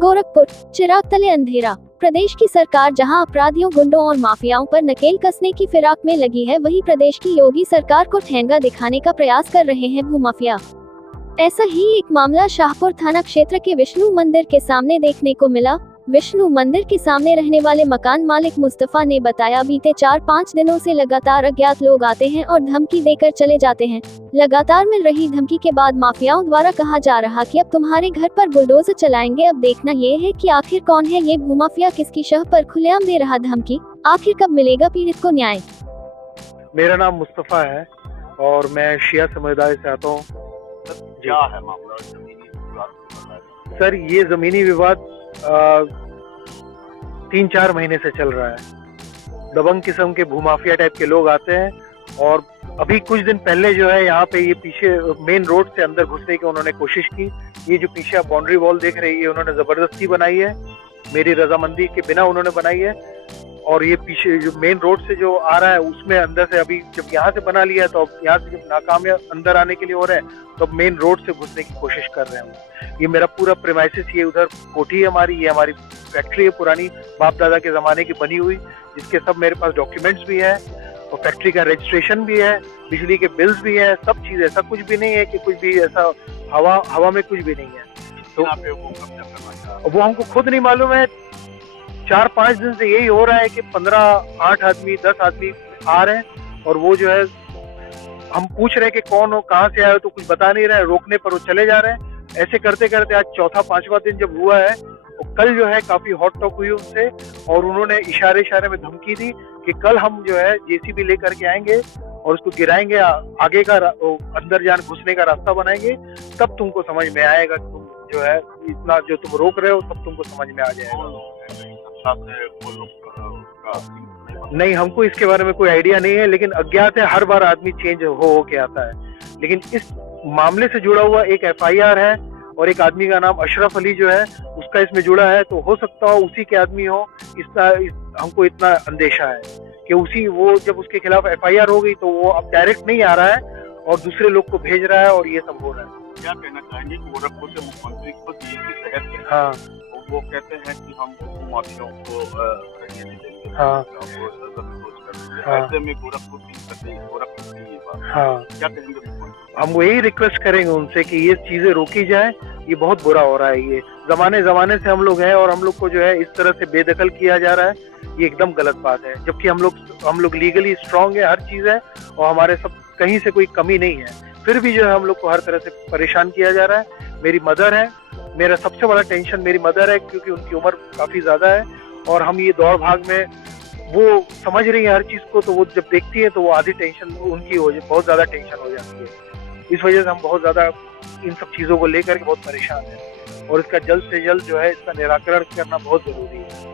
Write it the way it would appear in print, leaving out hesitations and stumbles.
गोरखपुर, चिराग तले अंधेरा। प्रदेश की सरकार जहां अपराधियों, गुंडों और माफियाओं पर नकेल कसने की फिराक में लगी है, वहीं प्रदेश की योगी सरकार को ठेंगा दिखाने का प्रयास कर रहे हैं भूमाफिया। ऐसा ही एक मामला शाहपुर थाना क्षेत्र के विष्णु मंदिर के सामने देखने को मिला। विष्णु मंदिर के सामने रहने वाले मकान मालिक मुस्तफा ने बताया, बीते 4-5 दिनों से लगातार अज्ञात लोग आते हैं और धमकी देकर चले जाते हैं। लगातार मिल रही धमकी के बाद माफियाओं द्वारा कहा जा रहा कि अब तुम्हारे घर पर बुलडोजर चलाएंगे। अब देखना ये है कि आखिर कौन है ये भूमाफिया, किसकी शह पर खुलेआम दे रहा धमकी। आखिर कब मिलेगा पीड़ित को न्याय। मेरा नाम मुस्तफा है और मैं शिया समुदाय से आता हूँ। क्या है मामला? जमीनी विवाद सर, ये जमीनी विवाद 3-4 महीने से चल रहा है। दबंग किस्म के भूमाफिया टाइप के लोग आते हैं और अभी कुछ दिन पहले जो है यहाँ पे ये पीछे मेन रोड से अंदर घुसने की उन्होंने कोशिश की। ये जो पीछे आप बाउंड्री वॉल देख रही है, उन्होंने जबरदस्ती बनाई है, मेरी रजामंदी के बिना उन्होंने बनाई है। और ये पीछे जो मेन रोड से जो आ रहा है उसमें अंदर से अभी जब यहाँ से बना लिया है, तो अब यहाँ से जब नाकामयाब अंदर आने के लिए हो रहे हैं, तो अब मेन रोड से घुसने की कोशिश कर रहे हैं। ये मेरा पूरा प्रेमाइसिस, ये उधर कोठी है हमारी, ये हमारी फैक्ट्री है पुरानी बाप दादा के जमाने की बनी हुई, जिसके सब मेरे पास डॉक्यूमेंट्स भी है और फैक्ट्री का रजिस्ट्रेशन भी है, बिजली के बिल्स भी है, सब चीज। ऐसा कुछ भी नहीं है कि कुछ भी ऐसा हवा में कुछ भी नहीं है। तो वो हमको खुद नहीं मालूम है। 4-5 दिन से यही हो रहा है कि 8 आदमी 10 आदमी आ रहे हैं और वो जो है हम पूछ रहे हैं कि कौन हो, कहाँ से आए हो, तो कुछ बता नहीं रहे। रोकने पर वो चले जा रहे हैं। ऐसे करते करते आज 4था-5वां दिन जब हुआ है, तो कल जो है काफी हॉट टॉक हुई उनसे और उन्होंने इशारे में धमकी दी कि कल हम जो है जेसीबी लेकर के आएंगे और उसको गिराएंगे, आगे का अंदर घुसने का रास्ता बनाएंगे, तब तुमको समझ में आएगा। तुम जो है इतना जो तुम रोक रहे हो, तब तुमको समझ में आ जाएगा। नहीं, हमको इसके बारे में कोई आइडिया नहीं है, लेकिन अज्ञात है। हर बार आदमी चेंज हो के आता है। लेकिन इस मामले से जुड़ा हुआ एक FIR है और एक आदमी का नाम अशरफ अली जो है उसका इसमें जुड़ा है, तो हो सकता हो उसी के आदमी हो। हमको इतना अंदेशा है कि उसी वो जब उसके खिलाफ FIR हो गई तो वो अब डायरेक्ट नहीं आ रहा है और दूसरे लोग को भेज रहा है और ये सब हो रहा है। क्या कहना चाहेंगे कि गोरखपुर के मुख्यमंत्री खुद के तहत हाँ वो कहते हैं कि हम माफियाओं को हाँ ऐसे में गोरखपुर की हाँ क्या कहेंगे? हम वही रिक्वेस्ट करेंगे उनसे कि ये चीजें रोकी जाए। ये बहुत बुरा हो रहा है। ये जमाने से हम लोग हैं और हम लोग को जो है इस तरह से बेदखल किया जा रहा है, ये एकदम गलत बात है। जबकि हम लोग लीगली स्ट्रांग है, हर चीज है और हमारे सब कहीं से कोई कमी नहीं है, फिर भी जो है हम लोग को हर तरह से परेशान किया जा रहा है। मेरी मदर है, मेरा सबसे बड़ा टेंशन मेरी मदर है, क्योंकि उनकी उम्र काफी ज्यादा है और हम ये दौड़ भाग में वो समझ रही है हर चीज को, तो वो जब देखती है तो वो आधी टेंशन उनकी बहुत ज्यादा टेंशन हो जाती है। इस वजह से हम बहुत ज्यादा इन सब चीजों को लेकर के बहुत परेशान हैं और इसका जल्द से जल्द जो है इसका निराकरण करना बहुत जरूरी है।